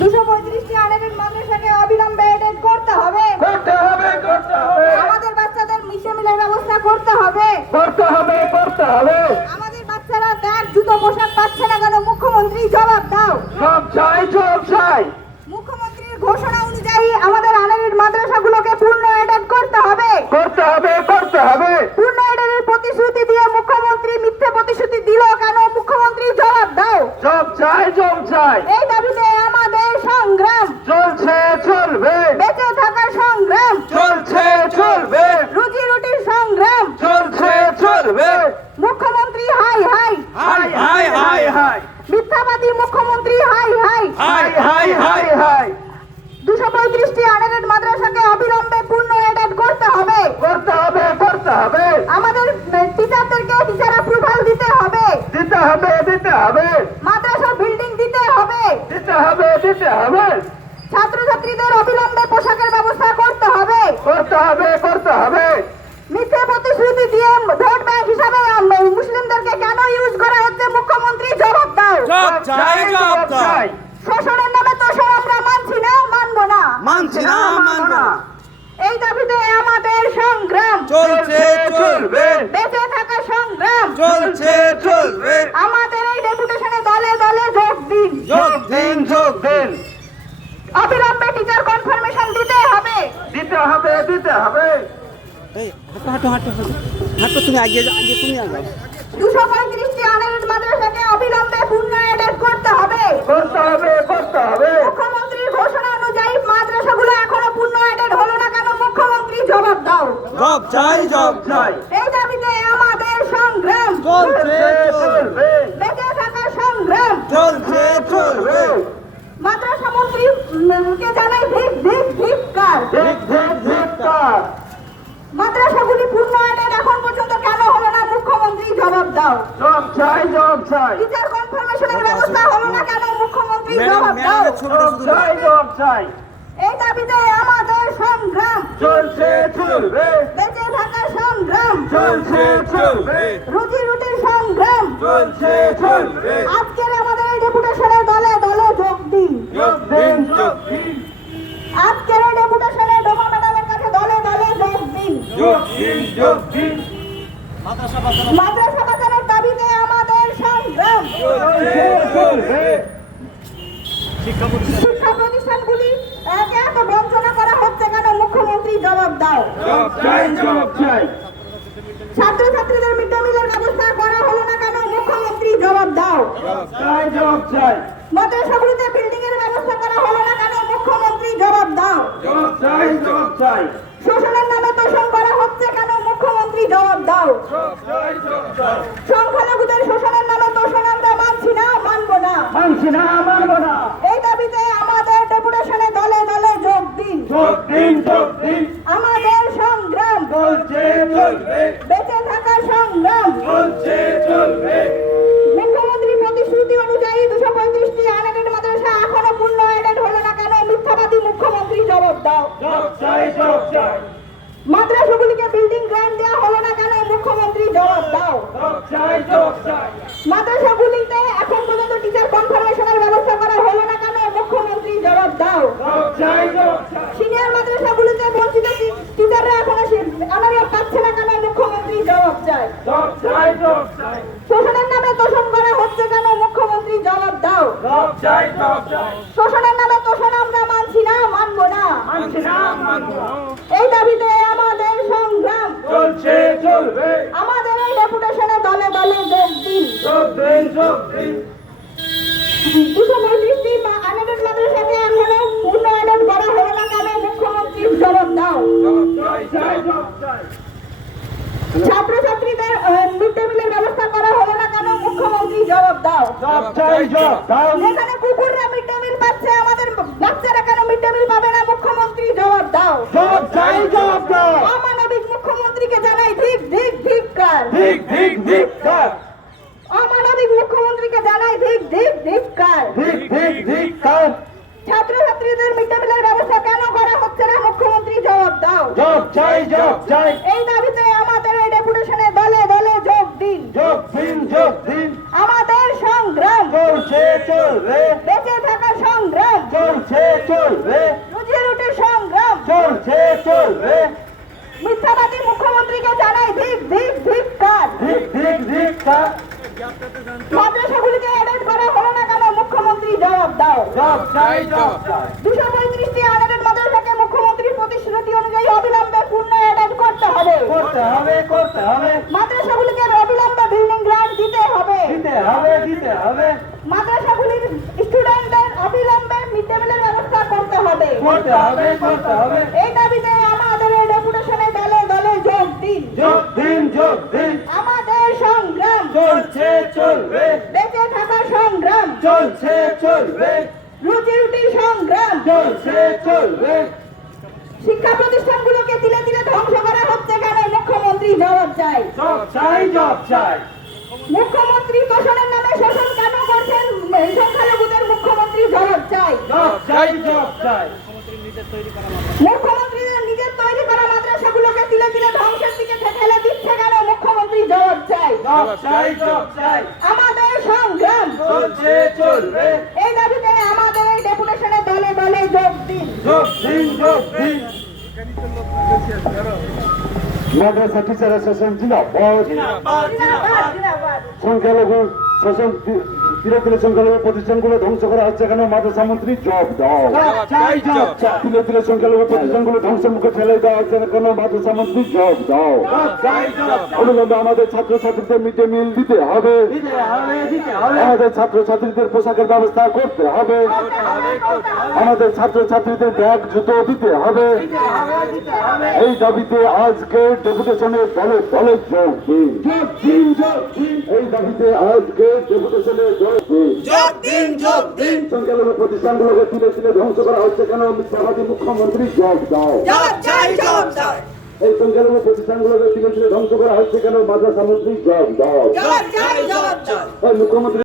দুশো পঁয়ত্রিশটি আনেরের মাদ্রাসাকে অবিলম্বে এডেট করতে হবে। করতে হবে করতে হবে। আমাদের বাচ্চাদের মিশে মিলের ব্যবস্থা করতে হবে। করতে হবে করতে হবে। আমাদের বাচ্চারা ব্যাগ জুতো পোশাক পাচ্ছে না কেন? মুখ্যমন্ত্রী জবাব দাও। সব চাই সব চাই। মুখ্যমন্ত্রীর ঘোষণা অনুযায়ী আমাদের আনেরের মাদ্রাসাগুলোকে পূর্ণ এডেট করতে হবে। করতে হবে করতে হবে। পূর্ণ এডেটের প্রতিশ্রুতি দিয়ে মুখ্যমন্ত্রী মিথ্যে প্রতিশ্রুতি দিল কেন? মুখ্যমন্ত্রী জবাব দাও। সব চাই সব চাই। এই দাবিতে আমাদের সংগ্রাম চলছে চলবে বেঁচে থাকার সংগ্রাম চলছে চলবে রুজি রুটির সংগ্রাম চলছে চলবে মুখ্যমন্ত্রী হাই হাই হাই হাই হাই হাই মিথ্যাবাদী মুখ্যমন্ত্রী হাই হাই হাই হাই হাই। দুশো পঁয়ত্রিশটি আনেরের মাদ্রাসাকে অবিলম্বে পূর্ণ এডেড করতে হবে। করতে হবে করতে হবে। আমাদের টিচারদেরকে টিচার অ্যাপ্রুভাল দিতে হবে। দিতে হবে দিতে হবে। মাদ্রাসা বিল্ডিং দিতে হবে। দিতে হবে দিতে হবে ছাত্রছাত্রীদের অবিলম্বে পোশাকের ব্যবস্থা করতে হবে করতে হবে করতে হবে মিথ্যে প্রতিশ্রুতি দিয়ে ভোট ব্যাংক হিসাবে আম, মুসলিমদেরকে কেন ইউজ করা হচ্ছে মুখ্যমন্ত্রী জবাব দাও জব চাই জব চাই শোষণের নামে তো সব আমরা মানছি না মানবো না মানছি না মানব না এই দাবিতে আমাদের সংগ্রাম চলছে চলবে বেঁচে থাকা সংগ্রাম চলছে চলবে আমাদের এই ডেপুটেশনে দলে দলে যোগ দিন যোগ দিন যোগ দিন অবিলম্বে টিচার কনফার্মেশন দিতে হবে দিতে হবে দিতে হবে। হাঁটো হাঁটো হাঁটো হাঁটো। হাঁটো তুমি আগে আগে তুমি আগে দুশো পঁয়ত্রিশটি আনারত মাদ্রাসাকে অবিলম্বে পূর্ণ করতে হবে। করতে হবে করতে হবে। মুখ্যমন্ত্রীর ঘোষণা অনুযায়ী মাদ্রাসাগুলো এখনও পূর্ণ হলো না কেন মুখ্যমন্ত্রী জবাব দাও। জব চাই জব চাই। এই দাবিতে আমাদের সংগ্রাম। চলছে চলবে। বেঁচে থাকা সংগ্রাম। চলছে চলবে। মাদ্রাসা মন্ত্রী কে জানাই ভিক ভিক ভিক্ষার ঠিক ঠিক ঠিক কাজ মাদ্রাসাগুলি পূর্ণ এডেট এখন পর্যন্ত কেন হলো না মুখ্যমন্ত্রী জবাব দাও। সব চাই সব চাই। টিচার কনফার্মেশনের ব্যবস্থা হলো না কেন? মুখ্যমন্ত্রী জবাব দাও। ম্যাডামের ছোট সব শুধু চাই সব চাই। এই দাবিতে আমাদের সংগ্রাম। চলছে চলবে। বেঁচে সংগ্রাম। চলছে চলবে। রুজি রুটির সংগ্রাম। চলছে চলবে। আজকের আমাদের এই ডেপুটেশনের শিক্ষা প্রতিষ্ঠানগুলি এত বঞ্চনা করা হচ্ছে কেন? মুখ্যমন্ত্রী জবাব দাও। ছাত্রছাত্রীদের মিড ডে মিলের ব্যবস্থা করা হলো না কেন? মুখ্যমন্ত্রী জবাব দাও। মাদ্রাসাগুলিতে বিল্ডিং এর ব্যবস্থা করা হলো না কেন? মুখ্যমন্ত্রী জবাব দাও। শোষণের নামে তোষণ করা হচ্ছে কেন? মুখ্যমন্ত্রী জবাব দাও সব চাই সব চাই সংখ্যালঘুদের শোষণের নামে তোষণ আমরা মানছি না মানবো না মানছি না মানবো না এই দাবিতে আমাদের ডেপুটেশনে দলে দলে যোগ দিন যোগ দিন যোগ দিন আমাদের সংগ্রাম চলছে চলবে বেঁচে থাকার সংগ্রাম। চলছে চলবে। মুখ্যমন্ত্রী প্রতিশ্রুতি অনুযায়ী দুশো পঁয়ত্রিশটি আনেটেড মাদ্রাসা এখনও পূর্ণ এডেড হলো না কেন? মিথ্যাবাদী মুখ্যমন্ত্রী জবাব দাও। মাদ্রাসাগুলিকে বিল্ডিং গ্রান্ট দেওয়া হলো না কেন? মুখ্যমন্ত্রী জবাব দাও। মাদ্রাসাগুলিতে এখন পর্যন্ত টিচার কনফার্মেশনের ব্যবস্থা করা হলো না কেন? মুখ্যমন্ত্রী জবাব দাও সব চাই সব চাই সিনিয়র মাদ্রাসাগুলিতে বঞ্চিত টি- টিচাররা এখনও অনারিয়া পাচ্ছে না কেন মুখ্যমন্ত্রী জবাব চায় সব চাই সব চাই শোষণের নামে তোষণ করা হচ্ছে কেন? মুখ্যমন্ত্রী জবাব দাও সব চাই সব চাই শোষণের নামে তোষণ আমরা মানছি না মানবো না মানছি না মানবো না এই দাবিতে আমাদের সংগ্রাম চলছে চলবে আমাদের এই ডেপুটেশনে দলে দলে যোগ দিন যোগ দিন যোগ দিন দুশো পঁয়ত্রিশটি আনেটেড মাদ্রাসাকে এখনও পূর্ণ এডেট করা হলো না কেন মুখ্যমন্ত্রীর জবাব দাও সব চাই চাই সব চাই ছাত্রছাত্রীদের মিড ডে মিলের ব্যবস্থা করা হলো না কেন মুখ্যমন্ত্রী জবাব যেখানে কুকুররা মিড ডে মিল পাচ্ছে আমাদের বাচ্চারা কেন মিড ডে মিল পাবে না? মুখ্যমন্ত্রী জবাব দাও। চাই অমানবিক মুখ্যমন্ত্রীকে জানাই ধিক ধিক ঠিক ঠিক ঠিক কাজ অমানবিক মুখ্যমন্ত্রীকে জানাই ধিক ধিক ঠিক ঠিক কাজ ছাত্রছাত্রীদের মিড ডে মিলের ব্যবস্থা কেন করা হচ্ছে না? মুখ্যমন্ত্রী জবাব দাও। সব চাই সব চাই এই দাবিতে আমাদের এই ডেপুটেশনে দলে দলে যোগ দিন। যোগ দিন যোগ চলছে চলবে। বেঁচে থাকা সংগ্রাম। চলছে চলবে। রুজি রুটির সংগ্রাম। চলছে চলবে। মিথ্যাবাদী মুখ্যমন্ত্রীকে জানাই ধিক ধিক ধিক কার ধিক ধিক ধিক্কার মাদ্রাসাগুলিকে এডেড করা হলো না কেন? মুখ্যমন্ত্রী জবাব দাও। জব চাই জব চাই দুশো পঁয়ত্রিশটি আনএডেড মাদ্রাসাকে মুখ্যমন্ত্রীর প্রতিশ্রুতি অনুযায়ী অবিলম্বে পূর্ণ এডেড করতে হবে। করতে হবে করতে হবে। মাদ্রাসাগুলিকে অবিলম্বে বিল্ডিং গ্রান্ট দিতে হবে। দিতে হবে দিতে হবে মাদ্রাসাগুলির স্টুডেন্টদের অবিলম্বে মিড ডে মিলের ব্যবস্থা করতে হবে করতে হবে। এই দাবিতে আমাদের এই ডেপুটেশনে দলে দলে যোগ দিন। যোগ দিন যোগ দিন। আমাদের সংগ্রাম চলছে চলবে। বেঁচে থাকা সংগ্রাম। চলছে চলবে। রুজি রুটি সংগ্রাম। চলছে চলবে। শিক্ষা প্রতিষ্ঠানগুলোকে দিলে দিলে ধ্বংস করা হচ্ছে কেন? মুখ্যমন্ত্রী জবাব চাই। জব চাই জব চাই। মুখ্যমন্ত্রী তোষণের নামে শোষণ কেন করছেন? সংখ্যালঘুদের মুখ্যমন্ত্রী জবাব চাই। জব চাই জব চাই। মুখ্যমন্ত্রীদের নিজের তৈরি করা মাদ্রাসাগুলোকে দিলে দিলে ধ্বংসের দিকে ঠেলে দিচ্ছে কেন? মুখ্যমন্ত্রী জবাব চাই। আমাদের সংগ্রাম চলছে চলবে। এই দাবিতে আমাদের এই ডেপুটেশনে দলে দলে যোগ দিন। যোগ দিন যোগ দিন। মাদ্রাসা টিচার অ্যাসোসিয়েশন জিন্দাবাদ। জিন্দাবাদ, জিন্দাবাদ। সংখ্যালঘু শোষণ ধীরে সংখ্যালঘু প্রতিষ্ঠানগুলো ধ্বংস করা হচ্ছে কেন? মাদ্রাসা মন্ত্রী জব দাও। ধীরে ধীরে সংখ্যালঘু প্রতিষ্ঠানগুলো ধ্বংসের মুখে ফেলে দেওয়া হচ্ছে কেন? মাদ্রাসা মন্ত্রী জব দাও। চাই আমাদের ছাত্রছাত্রীদের মিড ডে মিল দিতে হবে। আমাদের ছাত্রছাত্রীদের পোশাকের ব্যবস্থা করতে হবে। আমাদের ছাত্রছাত্রীদের ব্যাগ জুতো দিতে হবে। এই দাবিতে আজকে ডেপুটেশনে দলে দলে যোগ দিন। এই দাবিতে আজকে ডেপুটেশনে যোগ সংখ্যালঘু প্রতিষ্ঠানগুলোকে তুলে তুলে ধ্বংস করা হচ্ছে কেন মিথ্যাবাদী মুখ্যমন্ত্রী জব দাও? এই সংখ্যালঘু প্রতিষ্ঠানগুলোকে তুলে তুলে ধ্বংস করা হচ্ছে কেন মাদ্রাসা মন্ত্রী জব দাও? মুখ্যমন্ত্রী